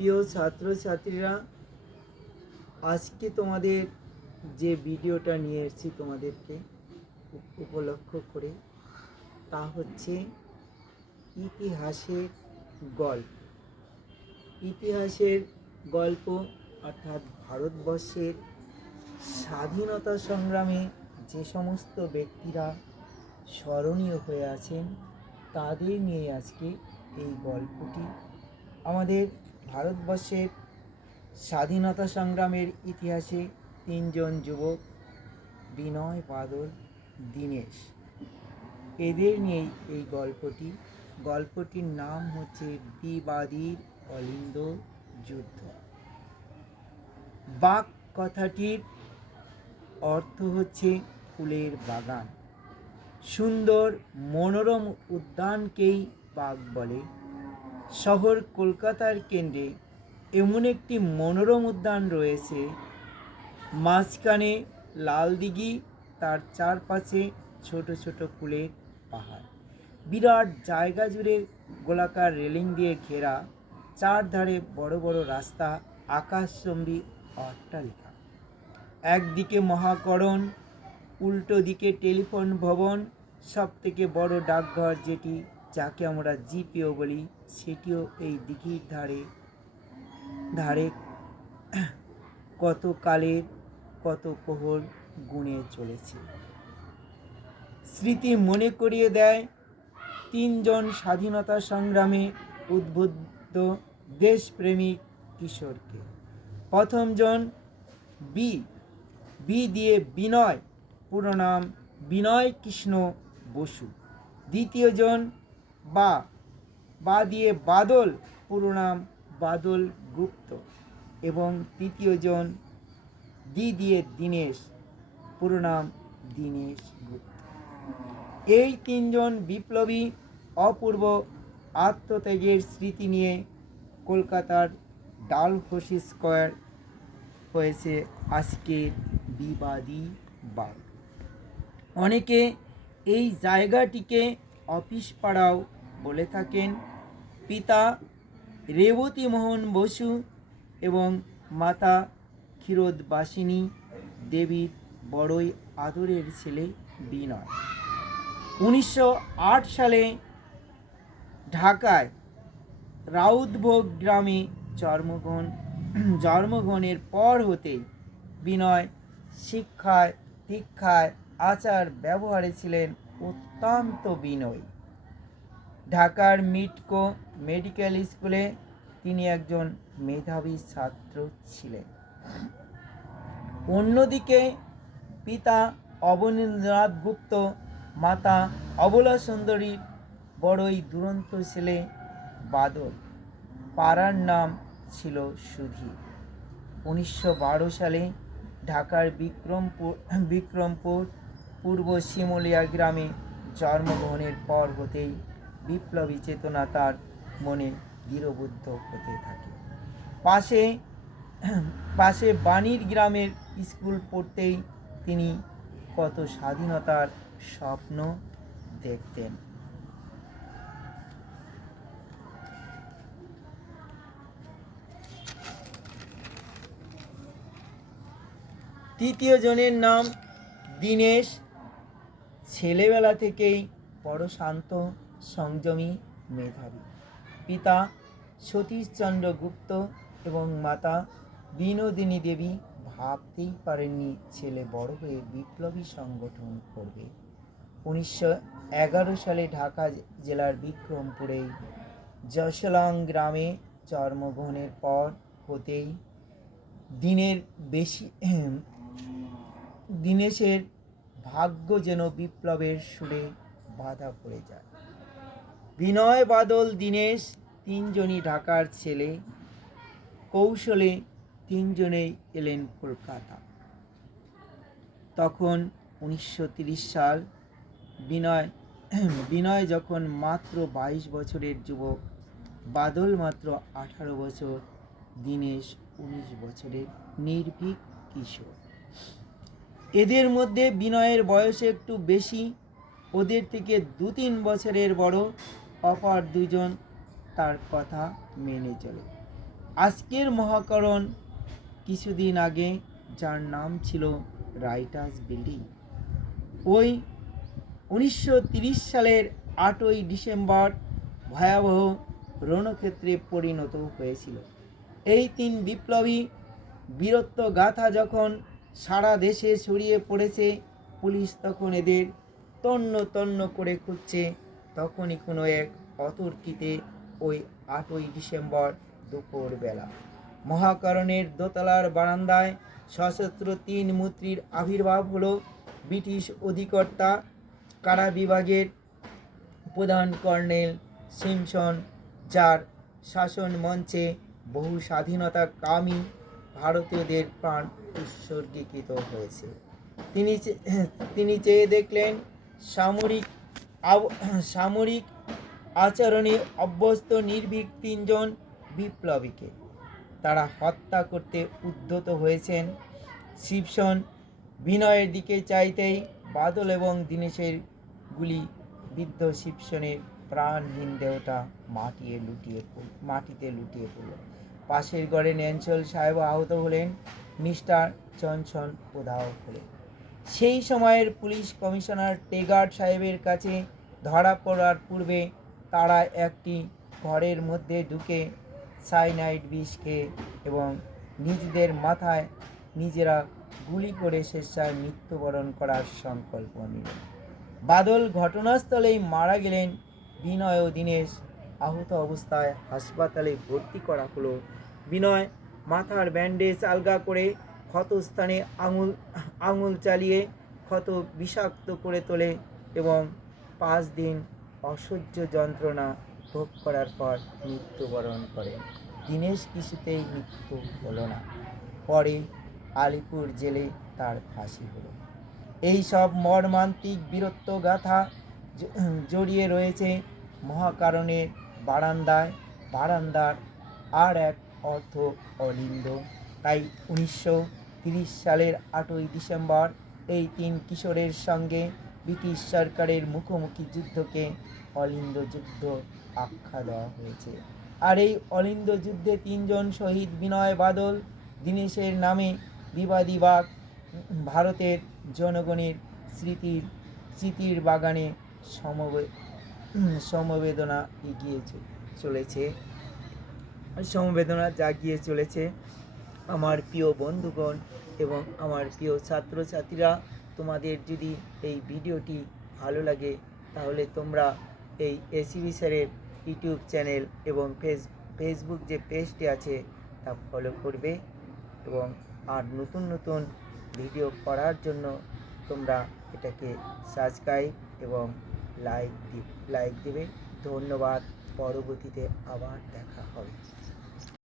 প্রিয় ছাত্রছাত্রীরা, আজকে তোমাদের যে ভিডিওটা নিয়ে এসেছি তোমাদেরকে উপলক্ষ করে, তা হচ্ছে ইতিহাসের গল্প। ইতিহাসের গল্প অর্থাৎ ভারতবর্ষের স্বাধীনতা সংগ্রামে যে সমস্ত ব্যক্তিরা স্মরণীয় হয়ে আছেন তাদের নিয়ে আজকে এই গল্পটি। আমাদের ভারতবর্ষের স্বাধীনতা সংগ্রামের ইতিহাসে তিনজন যুবক, বিনয়, বাদল, দীনেশ, এদের নিয়েই এই গল্পটির নাম হচ্ছে বিবাদীর অলিন্দ যুদ্ধ। বাক কথাটির অর্থ হচ্ছে ফুলের বাগান। সুন্দর মনোরম উদ্যানকেই বাগ বলে। শহর কলকাতার কেন্দ্রে এমন একটি মনোরম উদ্যান রয়েছে, মাঝখানে লাল দিঘি, তার চারপাশে ছোট ছোট ফুলের পাহাড়, বিরাট জায়গা জুড়ে গোলাকার রেলিং দিয়ে ঘেরা, চারধারে বড় বড় রাস্তা, আকাশচুম্বী অট্টালিকা। একদিকে মহাকরণ, উল্টো দিকে টেলিফোন ভবন, সব থেকে বড় ডাকঘর যেটি, যাকে আমরা জিপিও বলি, সেটিও এই দিঘির ধারে কত কালের কত প্রহর গুণে চলেছে। স্মৃতি মনে করিয়ে দেয় তিনজন স্বাধীনতা সংগ্রামে উদ্বুদ্ধ দেশপ্রেমিক কিশোরকে। প্রথমজন বি দিয়ে বিনয়, পুরো নাম বিনয় কৃষ্ণ বসু। দ্বিতীয়জন বা দিয়ে বাদল, পুরো নাম বাদল গুপ্ত। এবং তৃতীয়জন দি দিয়ে দীনেশ, পুরো নাম দীনেশ গুপ্ত। এই তিনজন বিপ্লবী অপূর্ব আত্মত্যাগের স্মৃতি নিয়ে কলকাতার ডালহৌসি স্কোয়ার হয়েছে আজকের বিবাদী বাগ। অনেকে এই জায়গাটিকে অফিস পাড়াও বলে থাকেন। পিতা রেবতী মোহন বসু এবং মাতা ক্ষীরোদবাসিনী দেবীর বড়ই আদরের ছেলে বিনয়। 1908 সালে ঢাকায় রাউতভোগ গ্রামে জন্মগ্রহণের পর হতেই বিনয় শিক্ষায়, দীক্ষায়, আচার ব্যবহারে ছিলেন অত্যন্ত বিনয়ী। ঢাকার মিটকো মেডিকেল স্কুলে তিনি একজন মেধাবী ছাত্র ছিলেন। অন্যদিকে পিতা অবনীন্দ্রনাথ গুপ্ত, মাতা অবলা সুন্দরীর বড়ই দুরন্ত ছেলে বাদল, পাড়ার নাম ছিল সুধীর। 1912 সালে ঢাকার বিক্রমপুর পূর্ব শিমুলিয়া গ্রামে জন্মগ্রহণের পর হতেই বিপ্লবী চেতনা তার মনে দৃঢ়বুদ্ধ হতে থাকে। পাশে বাণীর গ্রামের স্কুল পড়তেই তিনি কত স্বাধীনতার স্বপ্ন দেখতেন। তৃতীয় জনের নাম দীনেশ। ছেলেবেলা থেকেই বড় শান্ত, সংযমী, মেধাবী। পিতা সতীশচন্দ্র গুপ্ত এবং মাতা বিনোদিনী দেবী ভাবতেই পারেননি ছেলে বড় হয়ে বিপ্লবী সংগঠন করবে। 1911 সালে ঢাকা জেলার বিক্রমপুরে জশলং গ্রামে জন্মগ্রহণের পর হতেই দীনেশের ভাগ্য যেন বিপ্লবের সুরে বাধা পড়ে যায়। বিনয়, বাদল, দীনেশ তিনজনই ঢাকার ছেলে। কৌশলে তিনজনেই এলেন কলকাতা। তখন 1930 সাল। বিনয় যখন মাত্র 22 বছরের যুবক, বাদল মাত্র 18 বছর, দীনেশ 19 বছরের নির্ভীক কিশোর। এদের মধ্যে বিনয়ের বয়স একটু বেশি, ওদের থেকে 2-3 বছরের বড়। অপর দুজন তার কথা মেনে চলে। আজকের মহাকরণ কিছুদিন আগে, যার নাম ছিল রাইটার্স বিল্ডিং, ওই 1930 সালের 8ই ডিসেম্বর ভয়াবহ রণক্ষেত্রে পরিণত হয়েছিল। এই 3 বিপ্লবী বীরত্ব গাথা যখন সারা দেশে ছড়িয়ে পড়েছে, পুলিশ তখন এদের তন্ন তন্ন করে খুঁজছে। তখনই কোনো এক অতর্কিতে ওই 8ই ডিসেম্বর দুপুরবেলা মহাকরণের দোতলার বারান্দায় সশস্ত্র 3 মূর্তির আবির্ভাব হলো। ব্রিটিশ অধিকর্তা কারা বিভাগের প্রধান কর্নেল সিমসন, যার শাসন মঞ্চে বহু স্বাধীনতাকামী ভারতীয়দের প্রাণ উৎসর্গীকৃত হয়েছে। তিনি চেয়ে দেখলেন সামরিক আচরণে অভ্যস্ত নির্ভীক 3 জন বিপ্লবীকে তারা হত্যা করতে উদ্যত হয়েছেন। শিবসন বিনয়ের দিকে চাইতেই বাদল এবং দীনেশের গুলি বিদ্ধ শিবসনের প্রাণহীন দেহটা মাটিতে লুটিয়ে পড়ল। পাশের ঘরে ন্যানসল সাহেব আহত হলেন, মিস্টার জনসন উধাও হলেন। সেই সময়ের পুলিশ কমিশনার টেগার্ড সাহেবের কাছে ধরা পড়ার পূর্বে তারা একটি ঘরের মধ্যে ঢুকে সাইনাইড বিষ খেয়ে এবং নিজেদের মাথায় নিজেরা গুলি করে স্বেচ্ছায় মৃত্যুবরণ করার সংকল্প নিলেন। বাদল ঘটনাস্থলেই মারা গেলেন। বিনয় ও দীনেশ আহত অবস্থায় হাসপাতালে ভর্তি করা হলো। বিনয় মাথার ব্যান্ডেজ আলগা করে ক্ষতস্থানে আঙুল চালিয়ে ক্ষত বিষাক্ত করে তোলে এবং 5 দিন অসহ্য যন্ত্রণা ভোগ করার পর মৃত্যুবরণ করেন। দীনেশ কিছুতেই মৃত্যু হলো না। পরে আলিপুর জেলে তার ফাঁসি হলো। এই সব মর্মান্তিক বীরত্ব গাথা জড়িয়ে রয়েছে মহাকারণের বারান্দার আর এক অর্থ অলিন্দ। তাই 1930 সালের 8ই ডিসেম্বর এই 3 কিশোরের সঙ্গে ব্রিটিশ সরকারের মুখোমুখি যুদ্ধকে অলিন্দ যুদ্ধ আখ্যা দেওয়া হয়েছে। আর এই অলিন্দ যুদ্ধে 3 জন শহীদ বিনয়, বাদল, দীনেশের নামে বিবাদী বাগ ভারতের জনগণের স্মৃতির বাগানে সমবেদনা জাগিয়ে চলেছে। আমার প্রিয় বন্ধুগণ এবং আমার প্রিয় ছাত্রছাত্রীরা, তোমাদের যদি এই ভিডিওটি ভালো লাগে তাহলে তোমরা এই এসিবি স্যারের ইউটিউব চ্যানেল এবং ফেসবুক যে পেজটি আছে তা ফলো করবে এবং আর নতুন নতুন ভিডিও করার জন্য তোমরা এটাকে সাবস্ক্রাইব এবং লাইক দেবে। ধন্যবাদ। পরবর্তীতে আবার দেখা হবে।